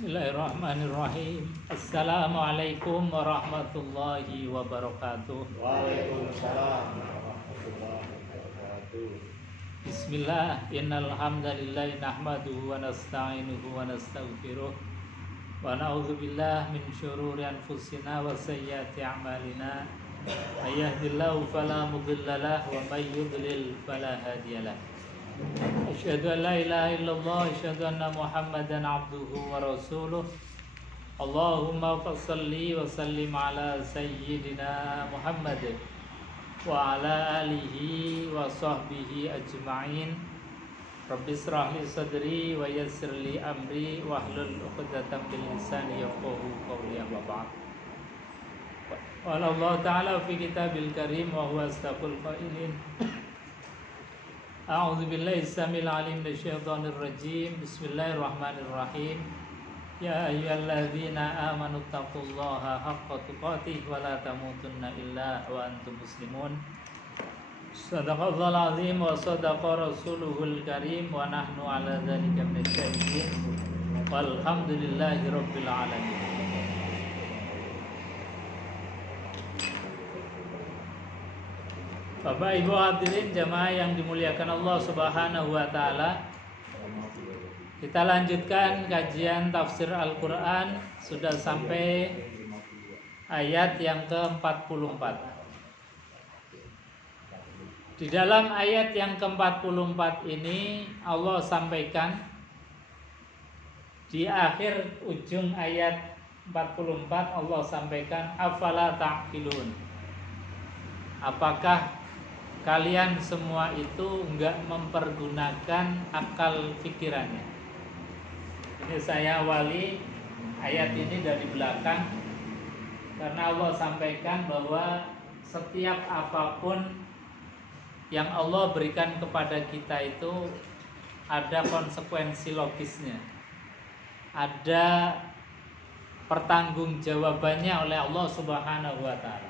Bismillahirrahmanirrahim. Assalamualaikum warahmatullahi wabarakatuh. Waalaikumsalam warahmatullahi wabarakatuh. Bismillah, innal hamdalillah nahmaduhu wa nasta'inuhu wa nastaghfiruh wa na'udzu billahi min syururi anfusina wa sayyiati a'malina. May yahdihillahu fala mudilla lahu wa may yudlil fala hadiyalah. Asyhadu an la ilaha illallah, asyhadu anna Muhammadan abduhu wa rasuluh. Allahumma fassalli wa sallim ala sayyidina Muhammad wa ala alihi wa sahbihi ajma'in. Rabbi israh li sadri wa yassir li amri wahlul 'uqdatam min lisani yafqahu qawli. Amma ba'd. Qala Allah ta'ala fi kitabil karim wa huwa asdaqul qailin. A'udzu billahi samil alim minasyaitonir rajim. Bismillahirrahmanirrahim. Ya ayyuhalladzina amanu taqullaha haqqa tuqatih wa la tamutunna illa wa antum muslimun. Shadaqallahul azim wa sadaqa rasuluhul karim wa nahnu ala dzalika minasyahidin. Walhamdulillahi rabbil alamin. Bapak Ibu hadirin jamaah yang dimuliakan Allah Subhanahu wa taala. Kita lanjutkan kajian tafsir Al-Qur'an, sudah sampai ayat yang ke-44. Di dalam ayat yang ke-44 ini Allah sampaikan di akhir ujung ayat 44, Allah sampaikan afala ta'qilun. Apakah kalian semua itu enggak mempergunakan akal pikirannya? Ini saya awali ayat ini dari belakang, karena Allah sampaikan bahwa setiap apapun yang Allah berikan kepada kita itu ada konsekuensi logisnya, ada pertanggungjawabannya oleh Allah Subhanahu wa taala.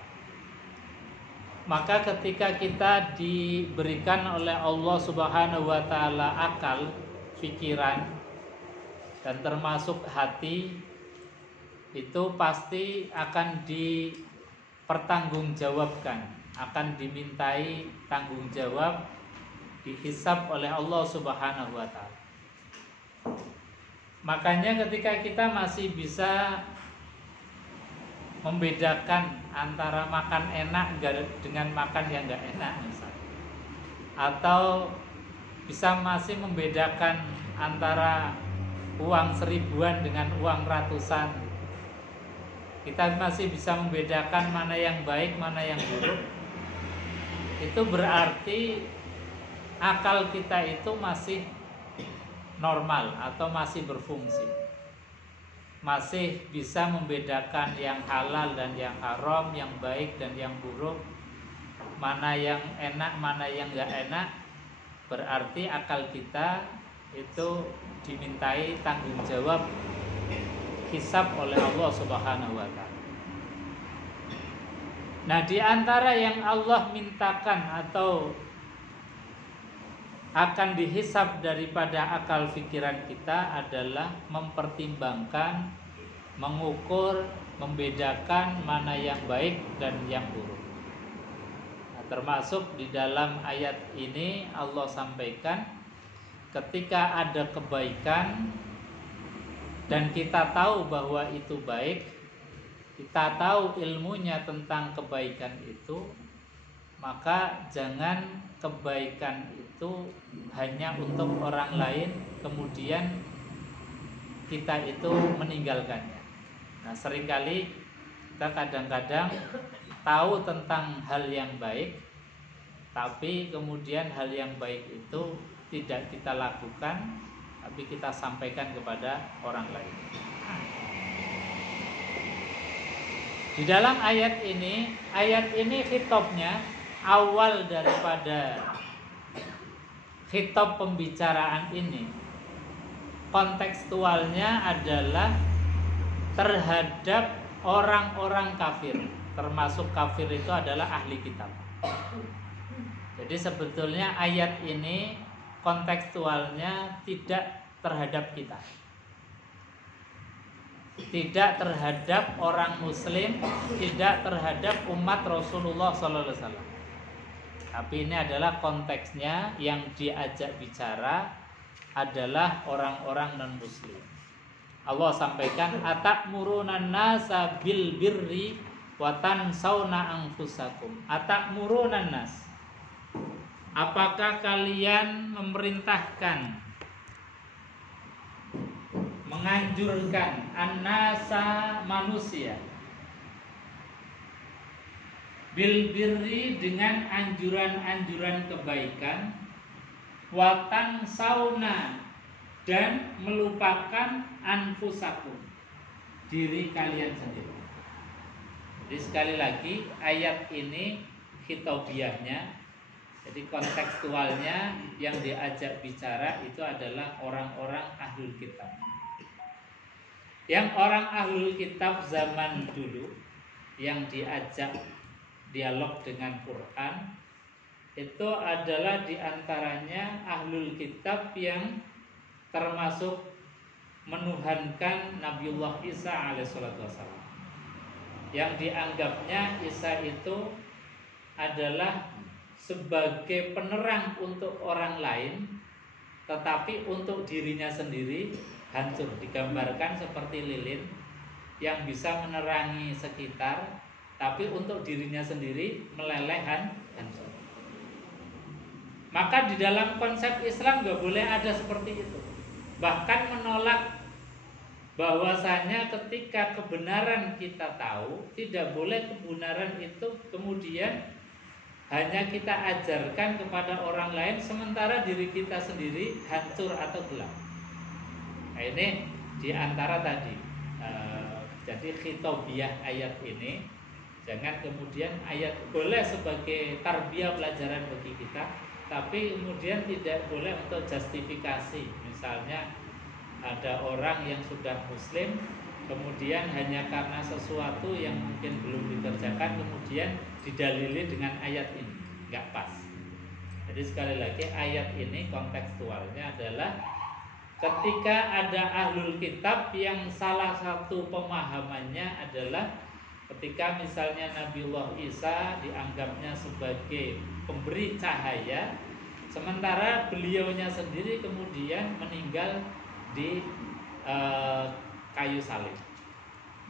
Maka ketika kita diberikan oleh Allah Subhanahu wa taala akal, pikiran, dan termasuk hati, itu pasti akan dipertanggungjawabkan, akan dimintai tanggung jawab, dihisab oleh Allah Subhanahu wa taala. Makanya ketika kita masih bisa membedakan antara makan enak dengan makan yang enggak enak misalnya, atau bisa masih membedakan antara uang 1000-an dengan uang ratusan, kita masih bisa membedakan mana yang baik mana yang buruk, itu berarti akal kita itu masih normal atau masih berfungsi, masih bisa membedakan yang halal dan yang haram, yang baik dan yang buruk, mana yang enak, mana yang enggak enak. Berarti akal kita itu dimintai tanggung jawab, hisab oleh Allah Subhanahu wa taala. Nah, di antara yang Allah mintakan atau akan dihisab daripada akal pikiran kita adalah mempertimbangkan, mengukur, membedakan mana yang baik dan yang buruk. Nah, termasuk di dalam ayat ini Allah sampaikan ketika ada kebaikan dan kita tahu bahwa itu baik, kita tahu ilmunya tentang kebaikan itu, maka jangan kebaikan itu hanya untuk orang lain kemudian kita itu meninggalkannya. Nah, seringkali kita kadang-kadang tahu tentang hal yang baik, tapi kemudian hal yang baik itu tidak kita lakukan, tapi kita sampaikan kepada orang lain. Di dalam ayat ini khitabnya, awal daripada khitab pembicaraan ini, kontekstualnya adalah terhadap orang-orang kafir, termasuk kafir itu adalah ahli kitab. Jadi sebetulnya ayat ini kontekstualnya tidak terhadap kita, tidak terhadap orang muslim, tidak terhadap umat Rasulullah SAW. Tapi ini adalah konteksnya, yang diajak bicara adalah orang-orang non muslim. Allah sampaikan, atakmurunan nasa bil birri wa tansawna anfusakum. Atakmurunan nas, apakah kalian memerintahkan, menganjurkan annasa manusia bil birri dengan anjuran-anjuran kebaikan, watan sauna dan melupakan anfusakum, diri kalian sendiri. Jadi sekali lagi ayat ini khitobiahnya, jadi kontekstualnya yang diajak bicara itu adalah orang-orang ahlul kitab. Yang orang ahlul kitab zaman dulu yang diajak dialog dengan Quran itu adalah diantaranya ahlul kitab yang termasuk menuhankan Nabiullah Isa alaihissalatu wassalam, yang dianggapnya Isa itu adalah sebagai penerang untuk orang lain, tetapi untuk dirinya sendiri hancur. Digambarkan seperti lilin yang bisa menerangi sekitar, tapi untuk dirinya sendiri meleleh hancur. Maka di dalam konsep Islam gak boleh ada seperti itu. Bahkan menolak bahwasanya ketika kebenaran kita tahu, tidak boleh kebenaran itu kemudian hanya kita ajarkan kepada orang lain sementara diri kita sendiri hancur atau gelap. Nah, ini diantara tadi. Jadi khitobiah ayat ini, jangan kemudian ayat boleh sebagai tarbiyah pelajaran bagi kita, tapi kemudian tidak boleh untuk justifikasi. Misalnya ada orang yang sudah muslim, kemudian hanya karena sesuatu yang mungkin belum dikerjakan kemudian didalili dengan ayat ini, nggak pas. Jadi sekali lagi ayat ini kontekstualnya adalah ketika ada ahlul kitab yang salah satu pemahamannya adalah ketika misalnya Nabiullah Isa dianggapnya sebagai pemberi cahaya, sementara beliaunya sendiri kemudian meninggal di kayu salib,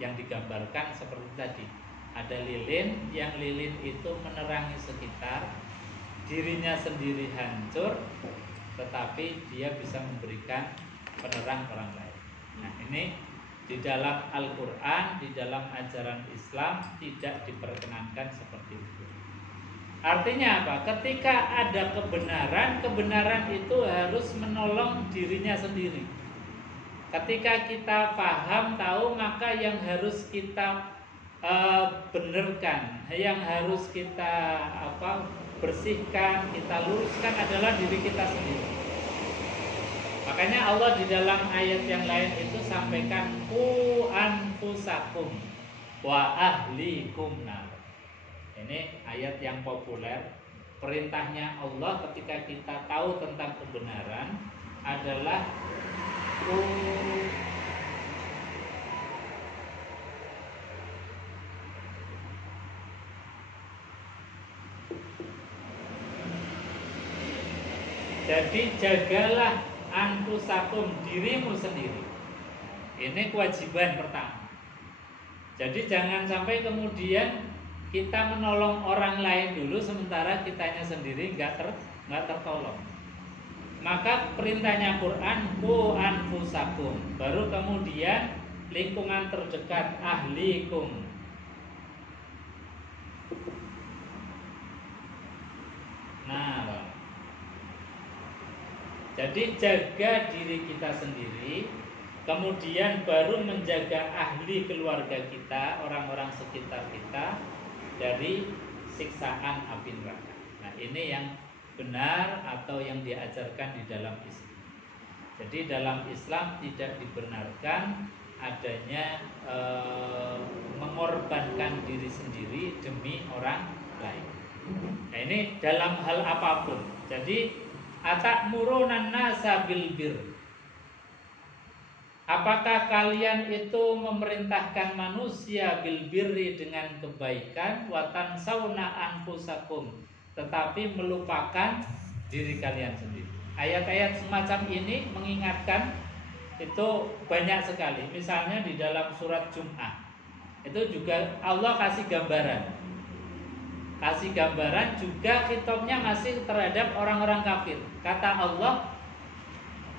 yang digambarkan seperti tadi. Ada lilin, yang lilin itu menerangi sekitar, dirinya sendiri hancur, tetapi dia bisa memberikan penerang orang lain. Nah, ini di dalam Al-Quran, di dalam ajaran Islam tidak diperkenankan seperti itu. Artinya apa? Ketika ada kebenaran, kebenaran itu harus menolong dirinya sendiri. Ketika kita paham, tahu, maka yang harus kita benarkan, yang harus kita bersihkan, kita luruskan adalah diri kita sendiri. Makanya Allah di dalam ayat yang lain itu sampaikan qu anfusakum wa ahlikum nar. Ini ayat yang populer. Perintahnya Allah ketika kita tahu tentang kebenaran adalah jadi jagalah anfusakum, dirimu sendiri. Ini kewajiban pertama. Jadi jangan sampai kemudian kita menolong orang lain dulu sementara kitanya sendiri nggak tertolong. Maka perintahnya Quran qu anfusakum, baru kemudian lingkungan terdekat ahlikum. Nah, jadi jaga diri kita sendiri, kemudian baru menjaga ahli keluarga kita, orang-orang sekitar kita dari siksaan api neraka. Nah, ini yang benar atau yang diajarkan di dalam Islam. Jadi dalam Islam tidak dibenarkan adanya mengorbankan diri sendiri demi orang lain. Nah, ini dalam hal apapun. Jadi atakmurunan nasa bil bir. Apakah kalian itu memerintahkan manusia bil birri dengan kebaikan wa tansawna anfusakum, tetapi melupakan diri kalian sendiri. Ayat-ayat semacam ini mengingatkan itu banyak sekali. Misalnya di dalam surat Jum'ah itu juga Allah kasih gambaran. Kasih gambaran juga khitabnya masih terhadap orang-orang kafir. Kata Allah,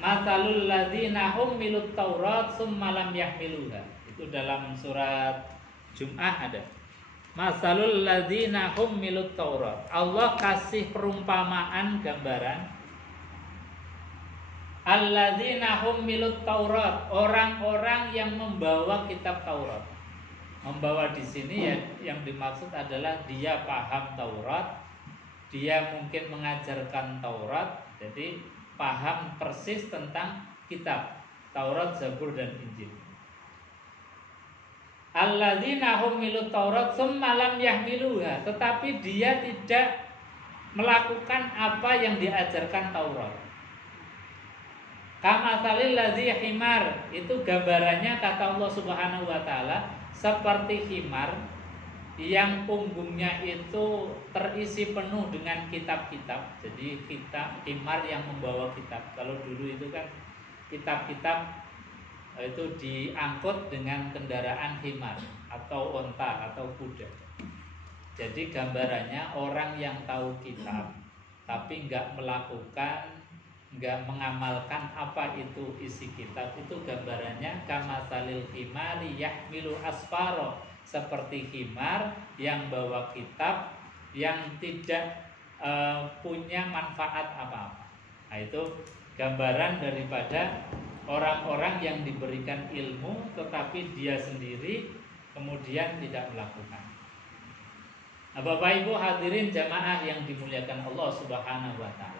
matalul ladzina hummilut taurat tsumma lam yahmiluha. Itu dalam surat Jum'ah ada. Matalul ladzina hummilut taurat. Allah kasih perumpamaan gambaran. Alladzina hummilut taurat, orang-orang yang membawa kitab Taurat. Membawa di sini ya, yang dimaksud adalah dia paham Taurat, dia mungkin mengajarkan Taurat, jadi paham persis tentang kitab Taurat, Zabur dan Injil. Alladzina hummilut Taurat tsumma lam yahmiluha, tetapi dia tidak melakukan apa yang diajarkan Taurat. Kamatsalil ladzi himar, itu gambarannya kata Allah Subhanahu wa taala seperti himar yang punggungnya itu terisi penuh dengan kitab-kitab. Jadi himar yang membawa kitab. Kalau dulu itu kan kitab-kitab itu diangkut dengan kendaraan himar atau onta atau kuda. Jadi gambarannya orang yang tahu kitab tapi enggak melakukan, enggak mengamalkan apa itu isi kitab, itu gambarannya kamatsalil himari yahmilu asfaro, seperti himar yang bawa kitab yang tidak punya manfaat apa-apa. Nah, itu gambaran daripada orang-orang yang diberikan ilmu tetapi dia sendiri kemudian tidak melakukan. Nah, Bapak Ibu hadirin jamaah yang dimuliakan Allah Subhanahu wa taala.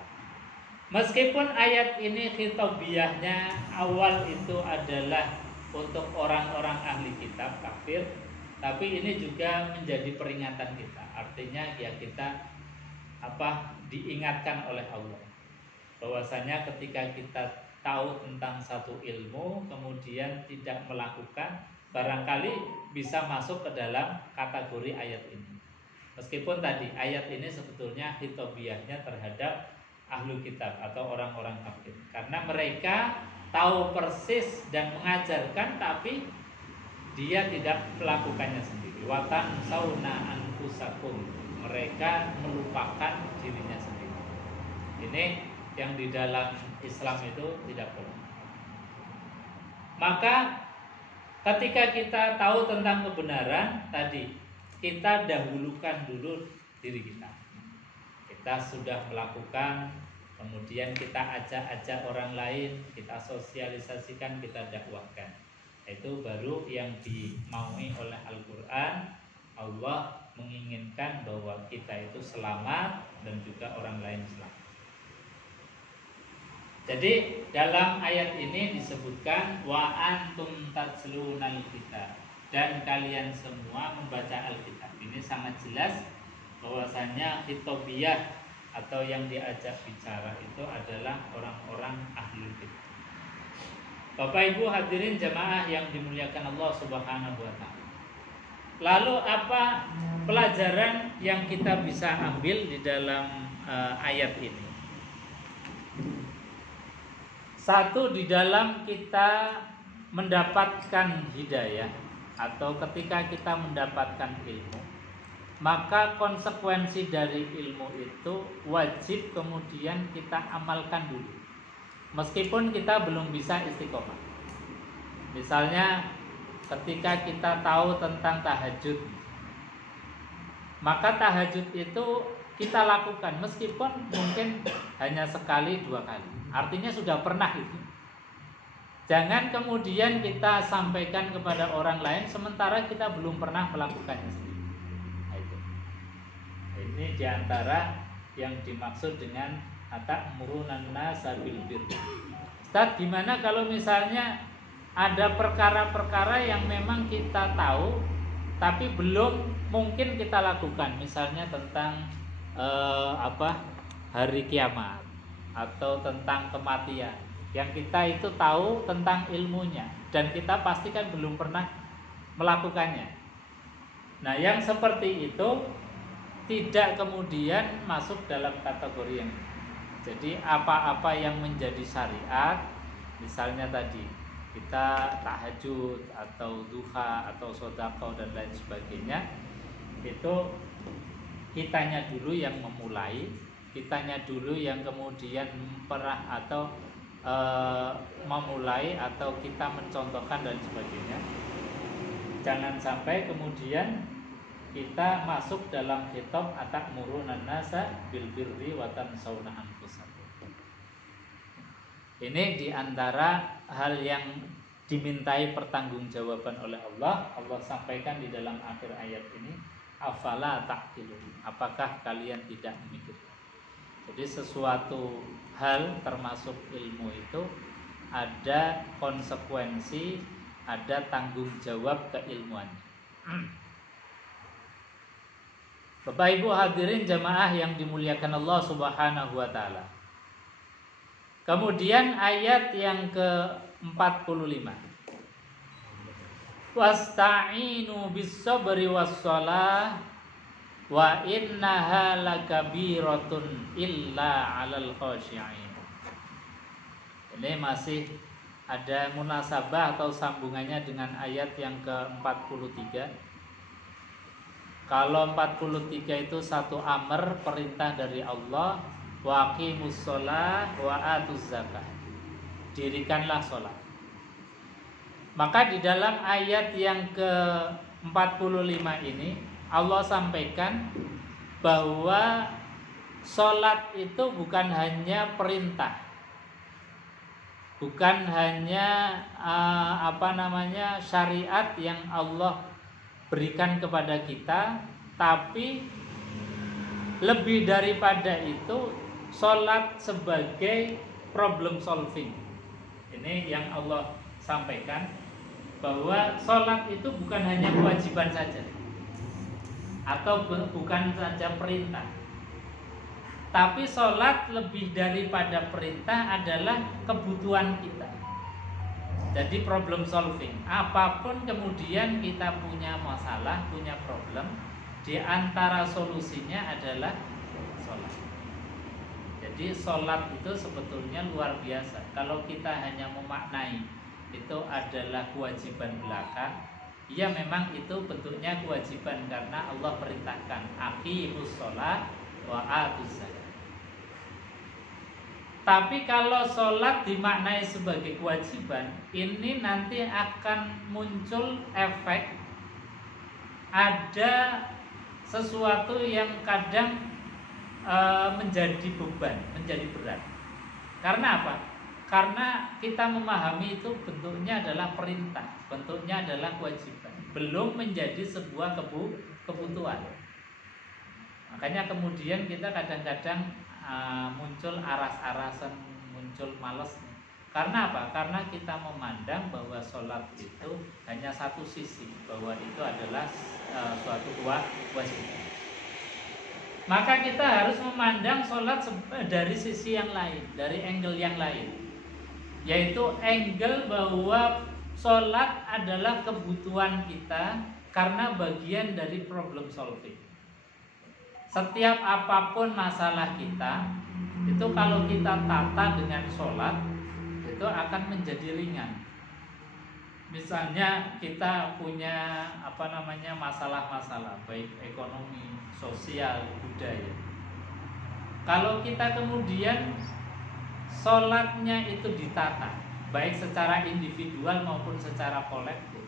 Meskipun ayat ini khitabiyahnya awal itu adalah untuk orang-orang ahli kitab kafir, tapi ini juga menjadi peringatan kita. Artinya ya kita diingatkan oleh Allah bahwasanya ketika kita tahu tentang satu ilmu kemudian tidak melakukan, barangkali bisa masuk ke dalam kategori ayat ini. Meskipun tadi ayat ini sebetulnya khitabiyahnya terhadap ahlu kitab atau orang-orang kafir, karena mereka tahu persis dan mengajarkan tapi dia tidak melakukannya sendiri. Watan sauna anfusakum, mereka melupakan dirinya sendiri. Ini yang di dalam Islam itu tidak boleh. Maka ketika kita tahu tentang kebenaran tadi, kita dahulukan dulu diri kita. Kita sudah melakukan, kemudian kita ajak-ajak orang lain, kita sosialisasikan, kita dakwahkan. Itu baru yang dimaui oleh Al-Quran. Allah menginginkan bahwa kita itu selamat dan juga orang lain selamat. Jadi dalam ayat ini disebutkan wa antum tatslunal kitab, dan kalian semua membaca Alkitab. Ini sangat jelas bahwasanya khitabiyah atau yang diajak bicara itu adalah orang-orang ahli kitab. Bapak Ibu hadirin jamaah yang dimuliakan Allah Subhanahu wa taala. Lalu apa pelajaran yang kita bisa ambil di dalam ayat ini? Satu, di dalam kita mendapatkan hidayah atau ketika kita mendapatkan ilmu, maka konsekuensi dari ilmu itu wajib kemudian kita amalkan dulu, meskipun kita belum bisa istiqomah. Misalnya ketika kita tahu tentang tahajud, maka tahajud itu kita lakukan meskipun mungkin hanya sekali dua kali, artinya sudah pernah itu. Jangan kemudian kita sampaikan kepada orang lain sementara kita belum pernah melakukannya sendiri. Ini diantara yang dimaksud dengan atamurun nasa bil birri. Ustaz, gimana kalau misalnya ada perkara-perkara yang memang kita tahu tapi belum mungkin kita lakukan, misalnya tentang hari kiamat atau tentang kematian. Yang kita itu tahu tentang ilmunya dan kita pasti kan belum pernah melakukannya. Nah, yang seperti itu tidak kemudian masuk dalam kategori yang ini. Jadi apa-apa yang menjadi syariat, misalnya tadi kita tahajud atau duha atau sedekah dan lain sebagainya, itu kitanya dulu yang memulai, kitanya dulu yang kemudian pernah atau memulai atau kita mencontohkan dan sebagainya. Jangan sampai kemudian kita masuk dalam khitab atamuruna nasa bil birri wa tansawna anfusakum. Ini diantara hal yang dimintai pertanggungjawaban oleh Allah. Allah sampaikan di dalam akhir ayat ini, afala ta'qilun, apakah kalian tidak memikirkan? Jadi sesuatu hal termasuk ilmu itu ada konsekuensi, ada tanggung jawab keilmuan. Bapak Ibu hadirin jamaah yang dimuliakan Allah Subhanahu wa taala. Kemudian ayat yang ke-45. Wasta'inu bis-sabri was-shalah wa innaha lakabiratun illa 'alal khashi'in. Ini masih ada munasabah atau sambungannya dengan ayat yang ke-43. Kalau 43 itu satu amr, perintah dari Allah, wa aqimus shalah wa atuz zakah. Dirikanlah salat. Maka di dalam ayat yang ke-45 ini Allah sampaikan bahwa sholat itu bukan hanya perintah, bukan hanya syariat yang Allah berikan kepada kita, tapi lebih daripada itu sholat sebagai problem solving. Ini yang Allah sampaikan, bahwa sholat itu bukan hanya kewajiban saja atau bukan saja perintah, tapi sholat lebih daripada perintah adalah kebutuhan kita. Jadi problem solving, apapun kemudian kita punya masalah, punya problem, di antara solusinya adalah sholat. Jadi sholat itu sebetulnya luar biasa. Kalau kita hanya memaknai itu adalah kewajiban belaka, ya memang itu bentuknya kewajiban karena Allah perintahkan aqimus sholat wa atuz zakah. Tapi kalau sholat dimaknai sebagai kewajiban, ini nanti akan muncul efek ada sesuatu yang kadang menjadi beban, menjadi berat. Karena apa? Karena kita memahami itu bentuknya adalah perintah, bentuknya adalah kewajiban, belum menjadi sebuah kebutuhan. Makanya kemudian kita kadang-kadang muncul aras-arasan, muncul malas. Karena apa? Karena kita memandang bahwa sholat itu hanya satu sisi, bahwa itu adalah suatu kewajiban. Maka kita harus memandang sholat dari sisi yang lain, dari angle yang lain, yaitu angle bahwa sholat adalah kebutuhan kita karena bagian dari problem solving. Setiap apapun masalah kita, itu kalau kita tata dengan sholat, itu akan menjadi ringan. Misalnya kita punya masalah-masalah baik ekonomi, sosial, budaya. Kalau kita kemudian sholatnya itu ditata, baik secara individual maupun secara kolektif,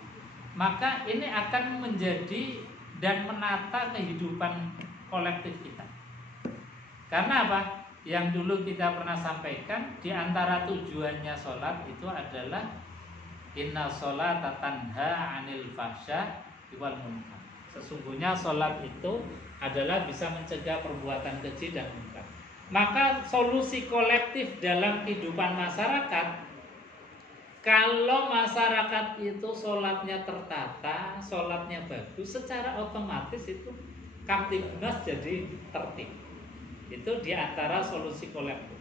maka ini akan menjadi dan menata kehidupan kolektif kita. Karena apa? Yang dulu kita pernah sampaikan, di antara tujuannya sholat itu adalah inna sholata tanha 'anil fahsya wal munkar. Sesungguhnya sholat itu adalah bisa mencegah perbuatan keji dan munkar. Maka solusi kolektif dalam kehidupan masyarakat, kalau masyarakat itu sholatnya tertata, sholatnya bagus, secara otomatis itu Kamtibnas jadi tertib. Itu diantara solusi kolektif.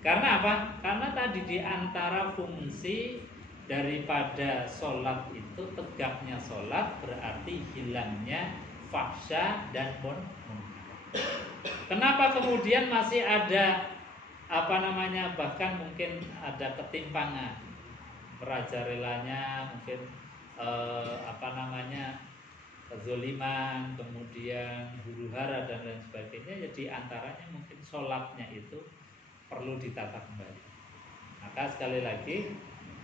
Karena apa? Karena tadi di antara fungsi daripada sholat itu, tegaknya sholat berarti hilangnya fahsya dan munkar. Kenapa kemudian masih ada bahkan mungkin ada ketimpangan, merajarelanya mungkin kezoliman, kemudian huru-hara dan lain sebagainya. Jadi antaranya mungkin sholatnya itu perlu ditata kembali. Maka sekali lagi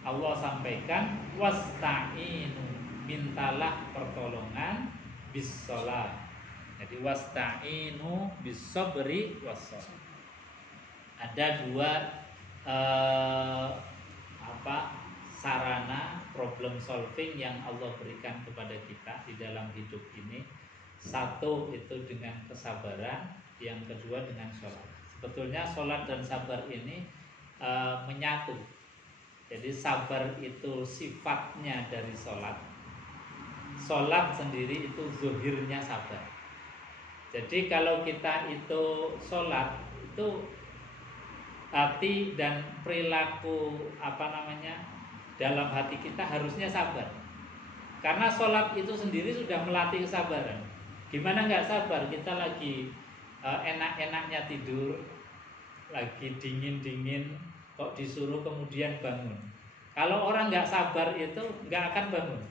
Allah sampaikan wasta'inu, mintalah pertolongan bis sholat. Jadi wasta'inu bis sabri was sholat. Ada dua sarana problem solving yang Allah berikan kepada kita di dalam hidup ini. Satu itu dengan kesabaran, yang kedua dengan sholat. Sebetulnya sholat dan sabar ini menyatu. Jadi sabar itu sifatnya dari sholat. Sholat sendiri itu zuhirnya sabar. Jadi kalau kita itu sholat, itu hati dan perilaku dalam hati kita harusnya sabar. Karena sholat itu sendiri sudah melatih kesabaran. Gimana nggak sabar? Kita lagi enak-enaknya tidur, lagi dingin-dingin, kok disuruh kemudian bangun. Kalau orang nggak sabar itu nggak akan bangun.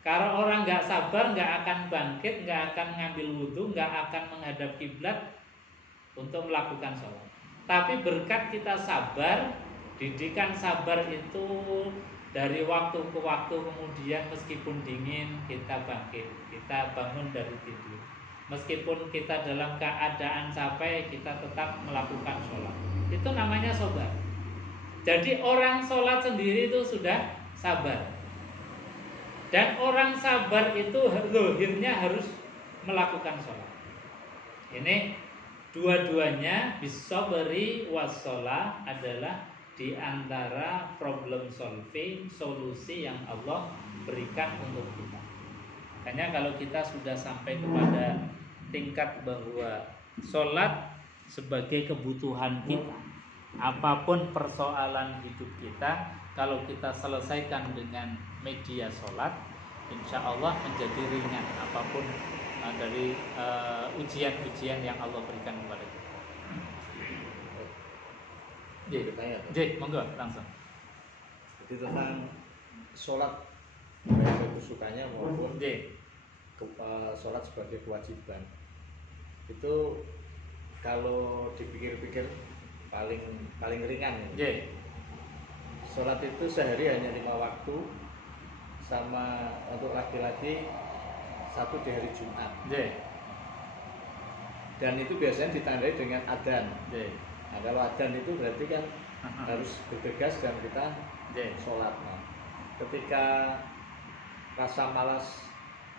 Kalau orang nggak sabar nggak akan bangkit, nggak akan ngambil wudhu, nggak akan menghadap kiblat untuk melakukan sholat. Tapi berkat kita sabar, didikan sabar itu dari waktu ke waktu, kemudian meskipun dingin kita bangkit, kita bangun dari tidur. Meskipun kita dalam keadaan capek, kita tetap melakukan sholat. Itu namanya sabar. Jadi orang sholat sendiri itu sudah sabar. Dan orang sabar itu zahirnya harus melakukan sholat. Ini dua-duanya bisabri wassalah adalah di antara problem solving, solusi yang Allah berikan untuk kita. Makanya kalau kita sudah sampai kepada tingkat bahwa sholat sebagai kebutuhan kita, apapun persoalan hidup kita, kalau kita selesaikan dengan media sholat, insya Allah menjadi ringan apapun dari ujian-ujian yang Allah berikan kepada kita. Jadi, monggo langsung. Jadi tentang sholat, baik kesukaannya maupun sholat sebagai kewajiban, itu kalau dipikir-pikir paling ringan. Sholat itu sehari hanya 5 waktu, sama untuk laki-laki 1 di hari Jumat. Dan itu biasanya ditandai dengan adzan. Nah, kalau adzan itu berarti kan harus bergegas dan kita sholat. Nah, ketika rasa malas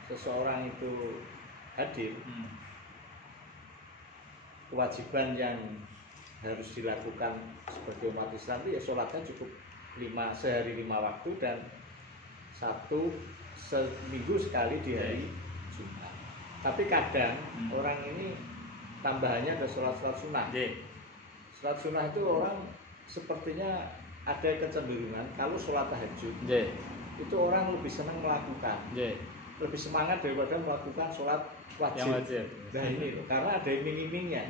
seseorang itu hadir, kewajiban yang harus dilakukan sebagai umat Islam itu ya sholatnya cukup sehari 5 waktu dan 1 seminggu sekali di hari Jumat. Tapi kadang orang ini tambahannya ada sholat-sholat sunnah. Sholat sunnah itu orang sepertinya ada kecenderungan kalau sholat tahajud itu orang lebih senang melakukan, lebih semangat daripada melakukan sholat wajib. Nah ini karena ada iming-imingnya.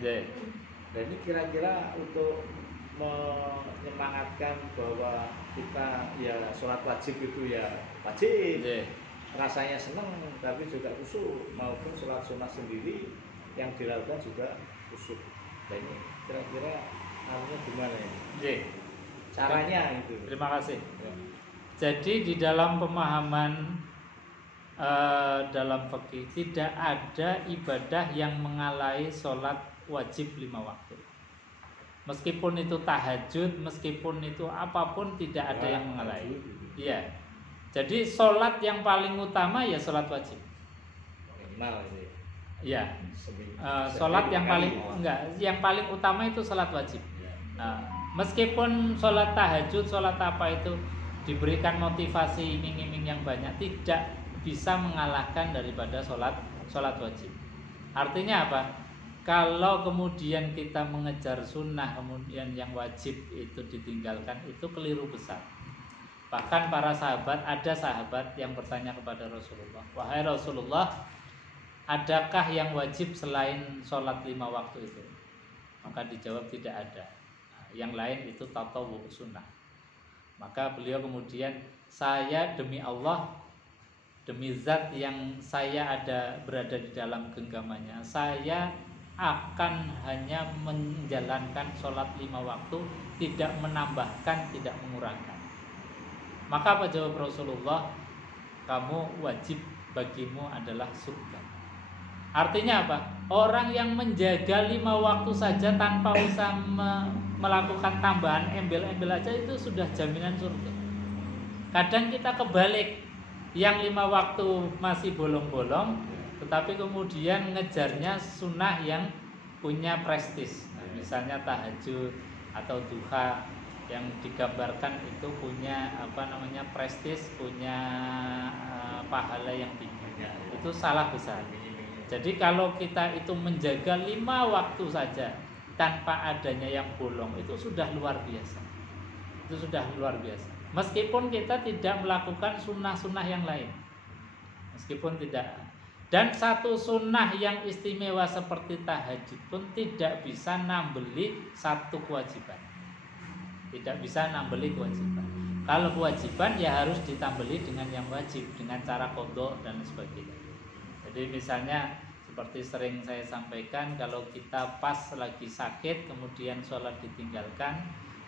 Dan ini kira-kira untuk menyemangatkan bahwa kita ya sholat wajib itu ya wajib, rasanya senang tapi juga khusyuk, maupun sholat sunnah sendiri yang dilakukan juga khusyuk. Nah ini kira-kira namanya gimana ini? Caranya itu. Terima kasih. Jadi di dalam pemahaman dalam fikih tidak ada ibadah yang mengalahi sholat wajib 5 waktu. Meskipun itu tahajud, meskipun itu apapun tidak ada yang mengalahi. Iya. Jadi sholat yang paling utama ya sholat wajib. Minimal ini. Iya. Sholat yang paling utama itu sholat wajib. Nah, meskipun sholat tahajud, sholat apa itu diberikan motivasi iming-iming yang banyak, tidak bisa mengalahkan daripada sholat wajib. Artinya apa? kalau kemudian kita mengejar sunnah kemudian yang wajib itu ditinggalkan, itu keliru besar. Bahkan para sahabat, ada sahabat yang bertanya kepada Rasulullah, wahai Rasulullah, adakah yang wajib selain sholat 5 waktu itu? Maka dijawab tidak ada. Yang lain itu tatawwu, sunnah. Maka beliau kemudian, saya demi Allah, demi zat yang saya berada di dalam genggamannya, saya akan hanya menjalankan sholat 5 waktu, tidak menambahkan, tidak mengurangkan. Maka apa jawab Rasulullah? Kamu wajib, bagimu adalah surga. Artinya apa? Orang yang menjaga 5 waktu saja tanpa usah melakukan tambahan embel-embel aja, itu sudah jaminan surga. Kadang kita kebalik, yang 5 waktu masih bolong-bolong, tetapi kemudian ngejarnya sunnah yang punya prestis. Misalnya tahajud atau duha, yang digambarkan itu punya prestis, punya pahala yang tinggi. Itu salah besar. Jadi kalau kita itu menjaga 5 waktu saja tanpa adanya yang bolong, itu sudah luar biasa. Itu sudah luar biasa. Meskipun kita tidak melakukan sunnah-sunnah yang lain, meskipun tidak. Dan satu sunnah yang istimewa seperti tahajud pun tidak bisa nambeli satu kewajiban. Tidak bisa nambeli kewajiban. Kalau kewajiban ya harus ditambeli dengan yang wajib, dengan cara qadha dan sebagainya. Jadi misalnya seperti sering saya sampaikan, kalau kita pas lagi sakit kemudian sholat ditinggalkan,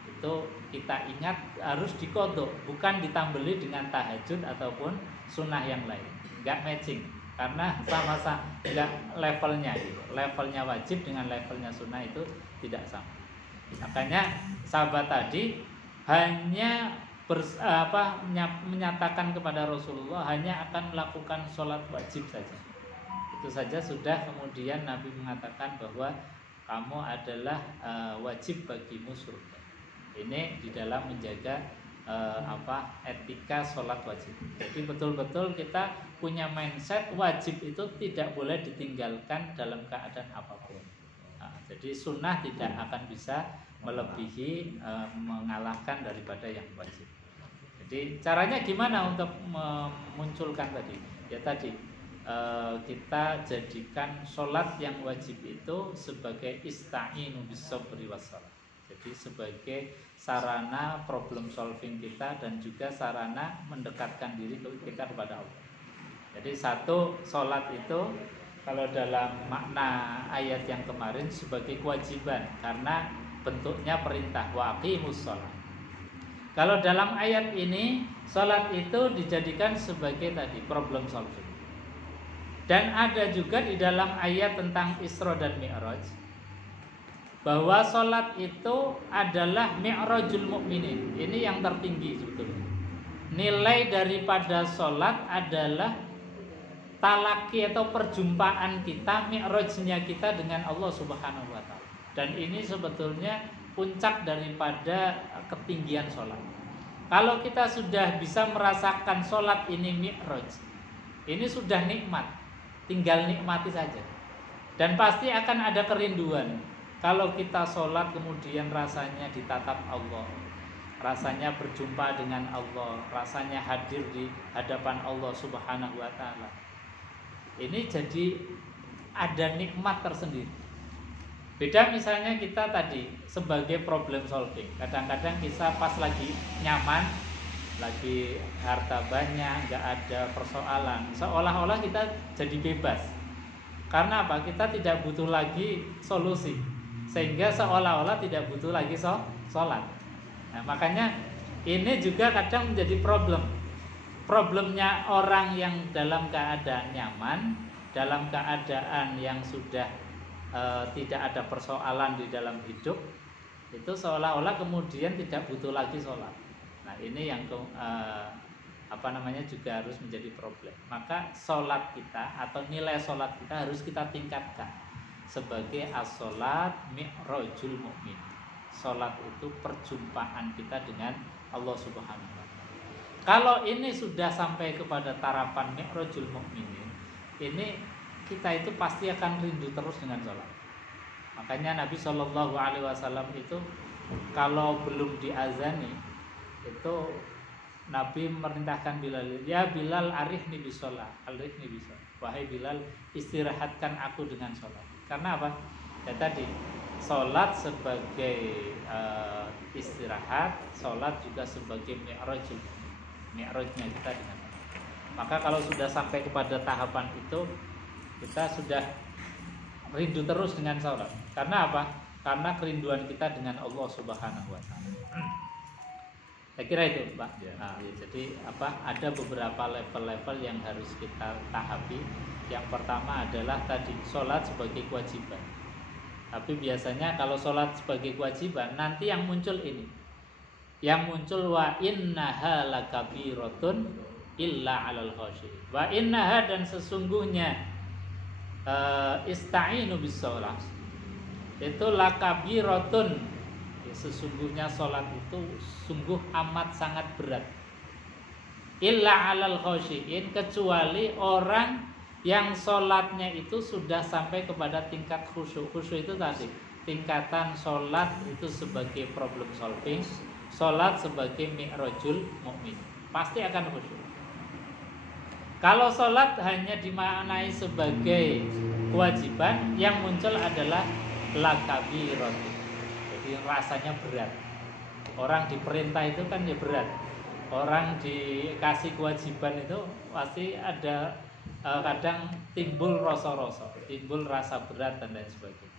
itu kita ingat harus diqadha, bukan ditambeli dengan tahajud ataupun sunnah yang lain. Enggak matching, karena sama-sama enggak levelnya gitu. Levelnya wajib dengan levelnya sunnah itu tidak sama. Makanya sahabat tadi hanya menyatakan kepada Rasulullah hanya akan melakukan sholat wajib saja. Itu saja sudah kemudian Nabi mengatakan bahwa kamu adalah wajib bagimu surga. Ini di dalam menjaga etika sholat wajib. Jadi betul-betul kita punya mindset wajib itu tidak boleh ditinggalkan dalam keadaan apapun. Jadi sunnah tidak akan bisa melebihi mengalahkan daripada yang wajib. Jadi caranya gimana untuk memunculkan tadi? Ya tadi kita jadikan sholat yang wajib itu sebagai ista'inu bis-sabri was-shalah. Jadi sebagai sarana problem solving kita dan juga sarana mendekatkan diri kita kepada Allah. Jadi satu, sholat itu kalau dalam makna ayat yang kemarin sebagai kewajiban karena bentuknya perintah, wa aqimus shalah. Kalau dalam ayat ini salat itu dijadikan sebagai tadi problem solving. Dan ada juga di dalam ayat tentang Isra dan Mi'raj bahwa salat itu adalah mi'rajul mukminin. Ini yang tertinggi sebetulnya. Nilai daripada salat adalah talaki atau perjumpaan kita, mi'rajnya kita dengan Allah Subhanahu wa taala. Dan ini sebetulnya puncak daripada ketinggian sholat. Kalau kita sudah bisa merasakan sholat ini mi'raj, ini sudah nikmat, tinggal nikmati saja. Dan pasti akan ada kerinduan. Kalau kita sholat kemudian rasanya ditatap Allah, rasanya berjumpa dengan Allah, rasanya hadir di hadapan Allah Subhanahu wa taala. Ini jadi ada nikmat tersendiri. Beda misalnya kita tadi sebagai problem solving. Kadang-kadang kita pas lagi nyaman, lagi harta banyak, nggak ada persoalan, seolah-olah kita jadi bebas. Karena apa? Kita tidak butuh lagi solusi, sehingga seolah-olah tidak butuh lagi sholat. Nah, makanya ini juga kadang menjadi problem. Problemnya orang yang dalam keadaan nyaman, dalam keadaan yang sudah tidak ada persoalan di dalam hidup, itu seolah-olah kemudian tidak butuh lagi sholat. Nah ini yang juga harus menjadi problem. Maka sholat kita atau nilai sholat kita harus kita tingkatkan sebagai as-sholat mi'rajul mu'min. Sholat itu perjumpaan kita dengan Allah Subhanahu wa taala. Kalau ini sudah sampai kepada tarapan mi'rajul mu'minin, ini kita itu pasti akan rindu terus dengan sholat. Makanya Nabi Shallallahu Alaihi Wasallam itu kalau belum diazani itu Nabi merintahkan Bilal, ya Bilal arihni bisolah, arihni bisolah. Wahai Bilal, istirahatkan aku dengan sholat. Karena apa? Ya tadi, sholat sebagai istirahat, sholat juga sebagai mi'rajnya kita dengan Allah. Maka kalau sudah sampai kepada tahapan itu, kita sudah rindu terus dengan sholat. Karena apa? Karena kerinduan kita dengan Allah Subhanahu Wa Taala. Saya kira itu, Pak. Ya. Nah, jadi ada beberapa level-level yang harus kita tahapi. Yang pertama adalah tadi sholat sebagai kewajiban. Tapi biasanya kalau sholat sebagai kewajiban, nanti yang muncul ini, yang muncul wa innaha lakabiratun illa 'alal khashiyin. Wa innaha, dan sesungguhnya ista'inu bis sholat itu lakabiratun. Sesungguhnya sholat itu sungguh amat sangat berat. Illa 'alal khashiyin, kecuali orang yang sholatnya itu sudah sampai kepada tingkat khusyuk. Khusyuk itu tadi tingkatan sholat itu sebagai problem solving, sholat sebagai mi'rajul mukmin, pasti akan khusyuk. Kalau sholat hanya dimaknai sebagai kewajiban, yang muncul adalah lakabiratun. Jadi rasanya berat. Orang diperintah itu kan ya berat. Orang dikasih kewajiban itu pasti ada kadang timbul rasa-rasa, timbul rasa berat dan lain sebagainya.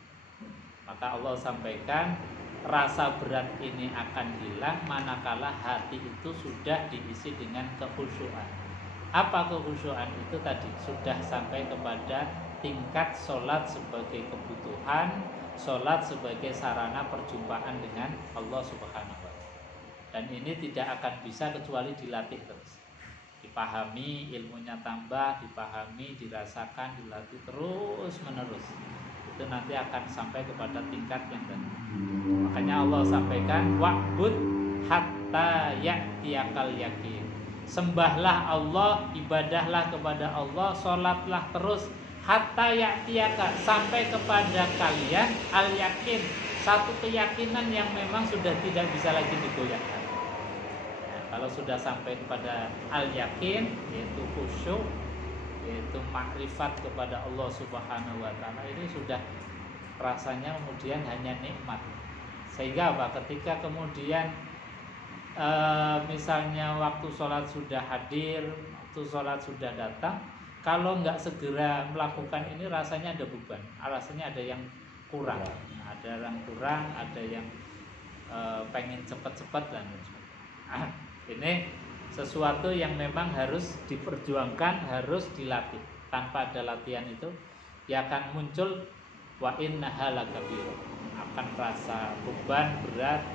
Maka Allah sampaikan rasa berat ini akan hilang manakala hati itu sudah diisi dengan kekhusyuan. Apa kekhusyuan itu tadi? Sudah sampai kepada tingkat sholat sebagai kebutuhan, sholat sebagai sarana perjumpaan dengan Allah Subhanahu wa Ta'ala. Dan ini tidak akan bisa kecuali dilatih terus, dipahami, ilmunya tambah, dipahami, dirasakan, dilatih terus menerus. Itu nanti akan sampai kepada tingkat yang benar. Makanya Allah sampaikan wa'bud hatta ya'tiyakal yakin. Sembahlah Allah, ibadahlah kepada Allah, sholatlah terus hatta ya'tiyaka, sampai kepada kalian al yakin, satu keyakinan yang memang sudah tidak bisa lagi digoyahkan. Nah, kalau sudah sampai kepada al yakin, yaitu khusyuk, yaitu makrifat kepada Allah Subhanahu wa Ta'ala, ini sudah rasanya kemudian hanya nikmat. Sehingga ketika kemudian misalnya waktu sholat sudah hadir, waktu sholat sudah datang, kalau nggak segera melakukan ini rasanya ada beban, rasanya ada yang kurang, ada yang kurang, ada yang pengen cepat-cepat dan sebagainya. Ini sesuatu yang memang harus diperjuangkan, harus dilatih. Tanpa ada latihan itu, ya akan muncul wa innaha lakabir, akan rasa beban berat.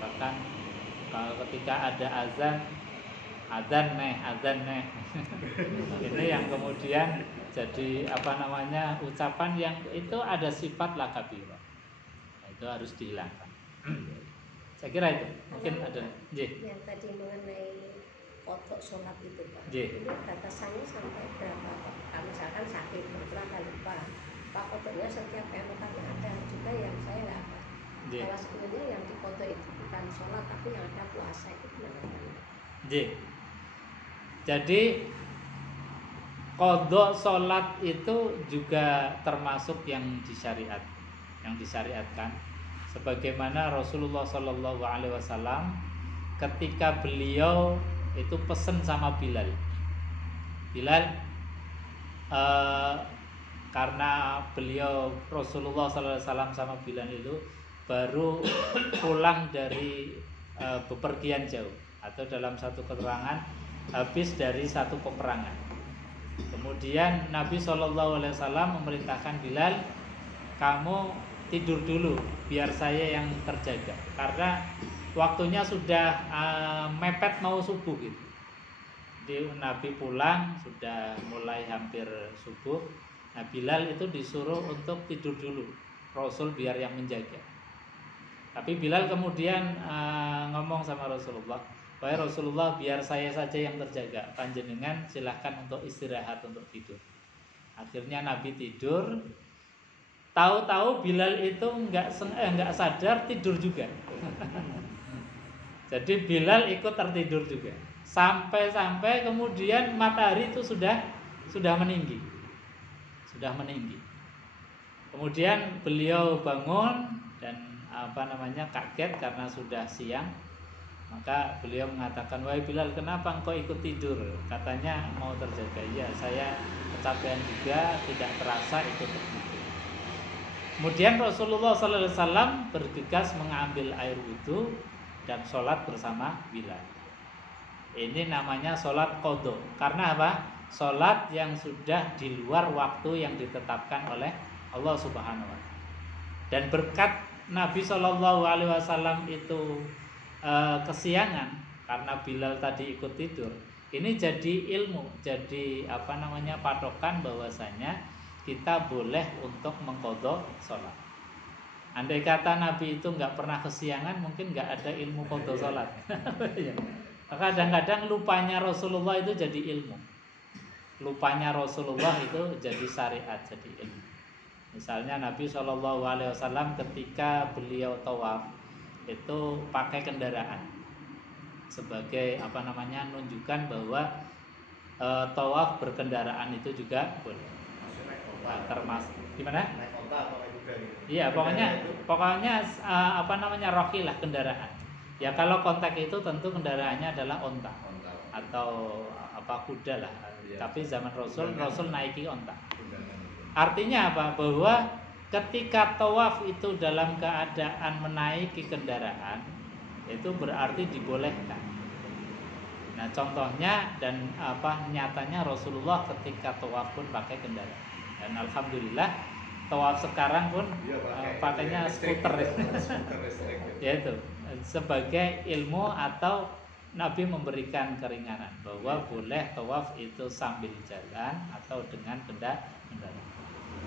Bahkan kalau ketika ada azan nih ini yang kemudian jadi ucapan yang itu ada sifat lakabir, itu harus dihilangkan. Saya kira itu mungkin ada. Yang tadi mengenai foto sholat itu Pak, ini batasannya sampai berapa Pak? Kalau misalkan sakit berapa lupa, Pak, fotonya setiap elokannya ada juga yang saya nggak apa. Kalau sebenarnya yang difoto itu bukan sholat tapi yang ada puasa itu gimana? Jadi qadha sholat itu juga termasuk yang disyariatkan. Sebagaimana Rasulullah Shallallahu Alaihi Wasallam ketika beliau itu pesen sama Bilal, karena beliau Rasulullah Shallallahu Alaihi Wasallam sama Bilal itu baru pulang dari bepergian jauh, atau dalam satu keterangan habis dari satu peperangan. Kemudian Nabi Shallallahu Alaihi Wasallam memerintahkan Bilal, kamu tidur dulu biar saya yang terjaga, karena waktunya sudah mepet mau subuh gitu. Jadi Nabi pulang sudah mulai hampir subuh. Nah, Bilal itu disuruh untuk tidur dulu, Rasul biar yang menjaga. Tapi Bilal kemudian ngomong sama Rasulullah, wahai Rasulullah, biar saya saja yang terjaga, panjenengan silahkan untuk istirahat, untuk tidur. Akhirnya Nabi tidur. Tahu-tahu Bilal itu nggak sadar tidur juga. Jadi Bilal ikut tertidur juga. Sampai kemudian matahari itu sudah meninggi. Sudah meninggi. Kemudian beliau bangun dan kaget karena sudah siang. Maka beliau mengatakan, "Wahai Bilal, kenapa engkau ikut tidur? Katanya mau terjaga." "Ya, saya kecapean juga, tidak terasa ikut tertidur." Kemudian Rasulullah SAW bergegas mengambil air wudhu dan sholat bersama Bilal. Ini namanya sholat qadha. Karena apa? Sholat yang sudah di luar waktu yang ditetapkan oleh Allah Subhanahu wa Ta'ala. Dan berkat Nabi SAW itu kesiangan karena Bilal tadi ikut tidur. Ini jadi ilmu, jadi patokan bahwasanya kita boleh untuk mengqadha sholat. Andai kata Nabi itu nggak pernah kesiangan, mungkin nggak ada ilmu qadha sholat. Maka kadang-kadang lupanya Rasulullah itu jadi ilmu. Lupanya Rasulullah itu jadi syariat, jadi ilmu. Misalnya Nabi SAW ketika beliau tawaf itu pakai kendaraan sebagai nunjukkan bahwa tawaf berkendaraan itu juga boleh. Termasuk gimana? Iya, pokoknya rohilah kendaraan. Ya kalau konteks itu tentu kendaraannya adalah onta atau kuda lah. Tapi zaman Rasul naiki onta. Artinya apa? Bahwa ketika tawaf itu dalam keadaan menaiki kendaraan, itu berarti dibolehkan. Nah, contohnya dan nyatanya Rasulullah ketika tawaf pun pakai kendaraan. Dan alhamdulillah tawaf sekarang pun pakainya skuter. Yaitu sebagai ilmu atau Nabi memberikan keringanan bahwa boleh tawaf itu sambil jalan atau dengan kendaraan.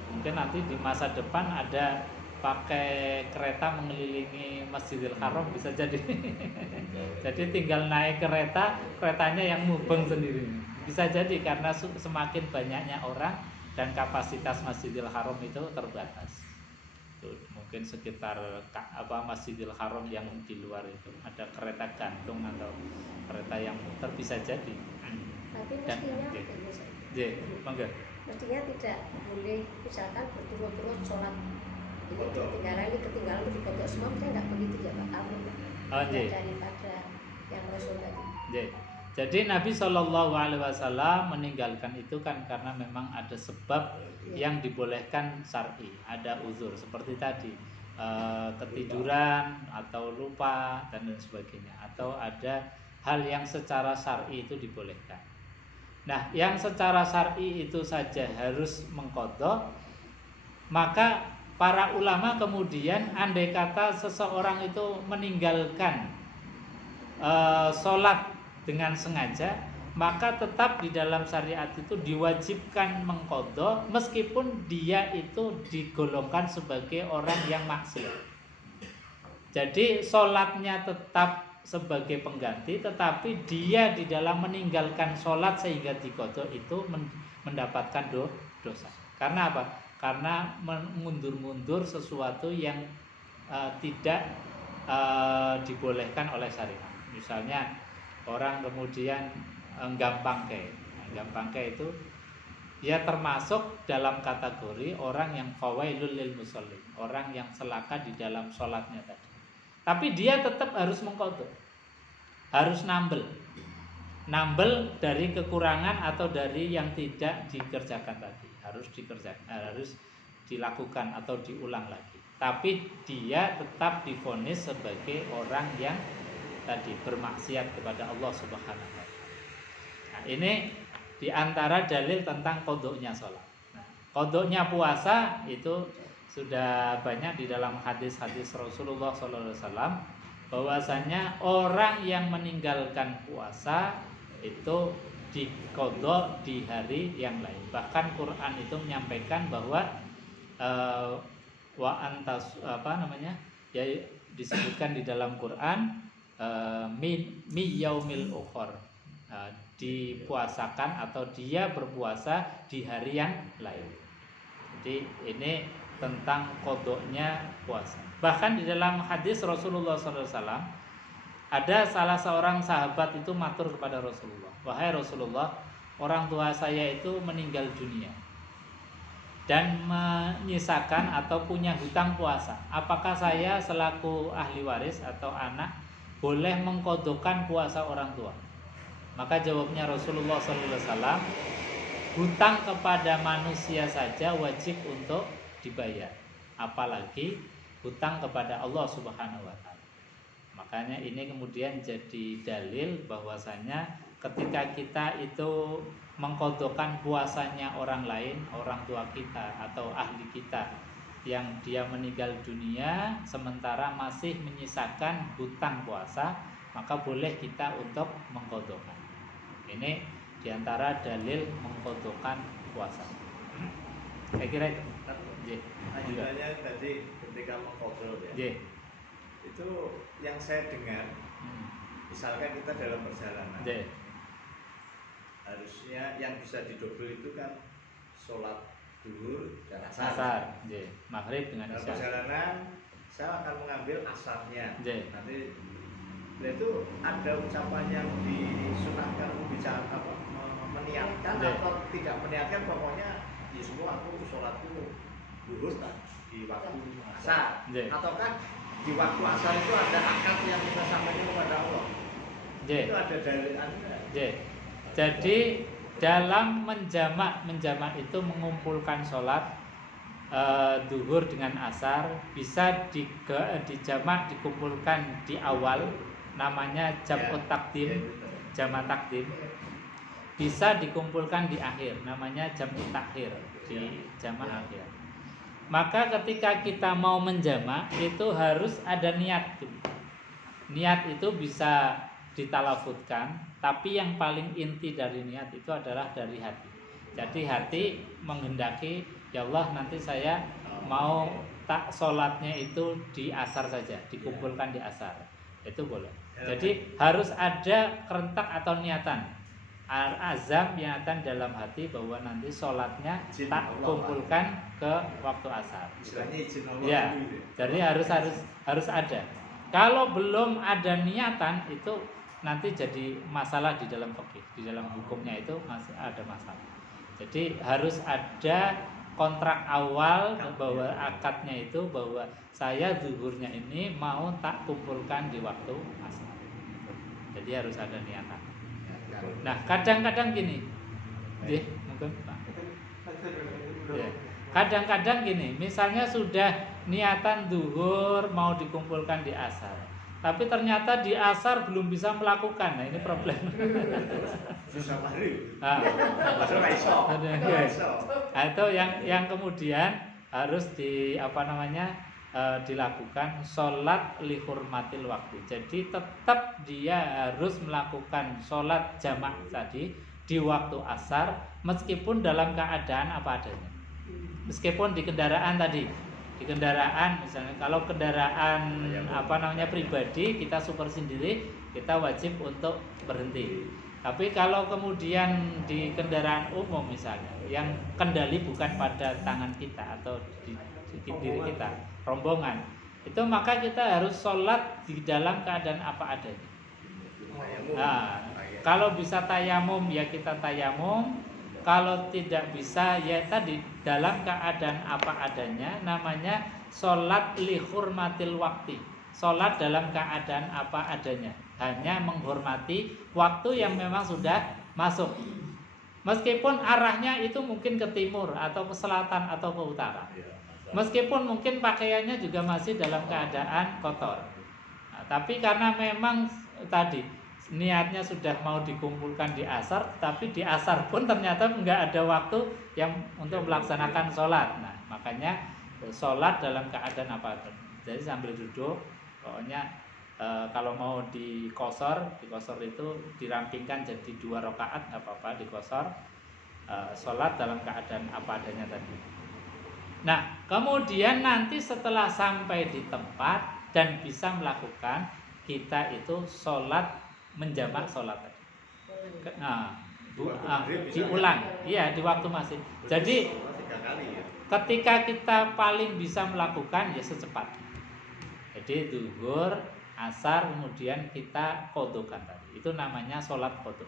Mungkin nanti di masa depan ada pakai kereta mengelilingi Masjidil Haram, bisa jadi. Jadi tinggal naik keretanya yang mubeng sendiri. Bisa jadi karena semakin banyaknya orang dan kapasitas Masjidil Haram itu terbatas. Tuh, mungkin sekitar Masjidil Haram yang di luar itu ada kereta gantung atau kereta yang muter, bisa jadi. Tapi mestinya tidak boleh misalkan berturut-turut sholat ini ketinggalan itu dikodok semua, mestinya nggak begitu ya Pak. Daripada yang Rasul tadi. Jadi Nabi SAW meninggalkan itu kan karena memang ada sebab yang dibolehkan syar'i, ada uzur seperti tadi ketiduran atau lupa dan sebagainya, atau ada hal yang secara syar'i itu dibolehkan. Nah, yang secara syar'i itu saja harus mengqadha, maka para ulama kemudian andai kata seseorang itu meninggalkan sholat dengan sengaja, maka tetap di dalam syariat itu diwajibkan mengqadha meskipun dia itu digolongkan sebagai orang yang maksiat. Jadi sholatnya tetap sebagai pengganti, tetapi dia di dalam meninggalkan sholat sehingga diqadha itu mendapatkan dosa. Karena apa? Karena mengundur-mundur sesuatu yang tidak dibolehkan oleh syariat. Misalnya orang kemudian gampangke itu dia termasuk dalam kategori orang yang fawailul lil musallin, orang yang celaka di dalam sholatnya tadi. Tapi dia tetap harus mengqadha, harus nambel dari kekurangan atau dari yang tidak dikerjakan tadi, harus dilakukan atau diulang lagi. Tapi dia tetap divonis sebagai orang yang tadi bermaksiat kepada Allah Subhanahu wa Ta'ala. Nah, ini diantara dalil tentang qadha-nya sholat. Nah, qadha-nya puasa itu sudah banyak di dalam hadis-hadis Rasulullah SAW, bahwasanya orang yang meninggalkan puasa itu diqadha di hari yang lain. Bahkan Quran itu menyampaikan bahwa disebutkan di dalam Quran mi yaumil ukhor, dipuasakan atau dia berpuasa di hari yang lain. Jadi ini tentang kodoknya puasa. Bahkan di dalam hadis Rasulullah SAW ada salah seorang sahabat itu matur kepada Rasulullah, wahai Rasulullah, orang tua saya itu meninggal dunia dan menyisakan atau punya hutang puasa. Apakah saya selaku ahli waris atau anak boleh mengkodokkan puasa orang tua? Maka jawabnya Rasulullah SAW, hutang kepada manusia saja wajib untuk dibayar, apalagi hutang kepada Allah Subhanahu wa taala. Makanya ini kemudian jadi dalil bahwasanya ketika kita itu mengkodokkan puasanya orang lain, orang tua kita atau ahli kita yang dia meninggal dunia sementara masih menyisakan hutang puasa, maka boleh kita untuk mengkodokkan. Ini diantara dalil mengkodokkan puasa. Saya kira itu. Lanjutannya tadi ketika mengkodok ya. Itu yang saya dengar, misalkan kita dalam perjalanan, harusnya yang bisa didobel itu kan sholat duhur dan asar. Maghrib dengan isya. Dalam perjalanan saya akan mengambil asarnya. Nanti itu ada ucapan yang disunahkan bicara apa, meniatkan atau tidak meniatkan, pokoknya di semua aku sholatku duhur di waktu asar. Ataukah di waktu asar itu ada akad yang kita sampaikan kepada Allah? Itu ada dalil. Jadi dalam menjamak itu mengumpulkan sholat duhur dengan asar bisa dijamak, dikumpulkan di awal, namanya jam'ut takdim, jamak takdim. Bisa dikumpulkan di akhir, namanya jam'ut takhir, di jamak akhir. Maka ketika kita mau menjamak itu harus ada niat. Niat itu bisa ditalafutkan, tapi yang paling inti dari niat itu adalah dari hati. Jadi hati menghendaki, ya Allah nanti saya mau tak sholatnya itu di asar saja, dikumpulkan di asar, itu boleh. Jadi harus ada kerentak atau niatan, azam, niatan dalam hati bahwa nanti sholatnya tak kumpulkan ke waktu asar. Ya, jadi harus ada. Kalau belum ada niatan itu nanti jadi masalah di dalam fikih, di dalam hukumnya itu masih ada masalah. Jadi harus ada kontrak awal bahwa akadnya itu bahwa saya zuhurnya ini mau tak kumpulkan di waktu asar. Jadi harus ada niatan. Nah kadang-kadang gini, mungkin Pak. Ya. Kadang-kadang gini, misalnya sudah niatan zuhur mau dikumpulkan di asar, tapi ternyata di asar belum bisa melakukan. Nah ini problem. Nah, itu yang kemudian harus dilakukan sholat lihurmatil waktu. Jadi tetap dia harus melakukan sholat jamak tadi di waktu asar meskipun dalam keadaan apa adanya. Meskipun di kendaraan tadi, di kendaraan misalnya kalau kendaraan pribadi kita super sendiri, kita wajib untuk berhenti. Tapi kalau kemudian di kendaraan umum misalnya yang kendali bukan pada tangan kita atau di diri kita, rombongan, itu maka kita harus sholat di dalam keadaan apa adanya. Nah, kalau bisa tayamum ya kita tayamum, kalau tidak bisa ya tadi dalam keadaan apa adanya, namanya sholat lihurmatil wakti, sholat dalam keadaan apa adanya, hanya menghormati waktu yang memang sudah masuk, meskipun arahnya itu mungkin ke timur atau ke selatan atau ke utara, meskipun mungkin pakaiannya juga masih dalam keadaan kotor. Nah, tapi karena memang tadi niatnya sudah mau dikumpulkan di asar, tapi di asar pun ternyata nggak ada waktu yang untuk melaksanakan sholat. Nah makanya sholat dalam keadaan apa? Jadi sambil duduk, pokoknya kalau mau dikosor itu dirampingkan jadi 2 rakaat, nggak apa-apa dikosor. Sholat dalam keadaan apa adanya tadi. Nah kemudian nanti setelah sampai di tempat dan bisa melakukan, kita itu sholat menjamak sholat tadi. Diulang, iya di waktu masih. Jadi ketika kita paling bisa melakukan ya secepatnya. Jadi zuhur, asar, kemudian kita qodhokan tadi. Itu namanya sholat qodho.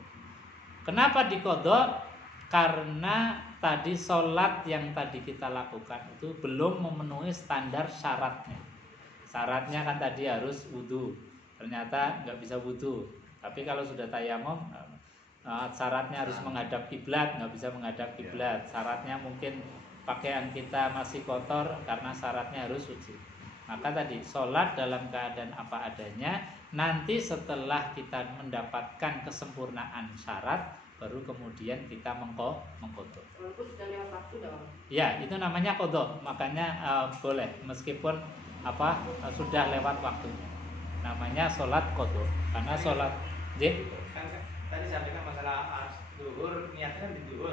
Kenapa diqodho? Karena tadi sholat yang tadi kita lakukan itu belum memenuhi standar syaratnya. Syaratnya kan tadi harus wudhu, ternyata nggak bisa wudhu. Tapi kalau sudah tayamum, syaratnya harus menghadap kiblat, nggak bisa menghadap kiblat. Syaratnya mungkin pakaian kita masih kotor karena syaratnya harus suci. Maka tadi sholat dalam keadaan apa adanya. Nanti setelah kita mendapatkan kesempurnaan syarat, baru kemudian kita mengqodho. Walaupun sudah lewat waktu dong. Ya, itu namanya qodho. Makanya boleh meskipun sudah lewat waktunya. Namanya sholat qodho. Karena sholat Kan tadi sampaikan masalah zuhur, niatnya di zuhur.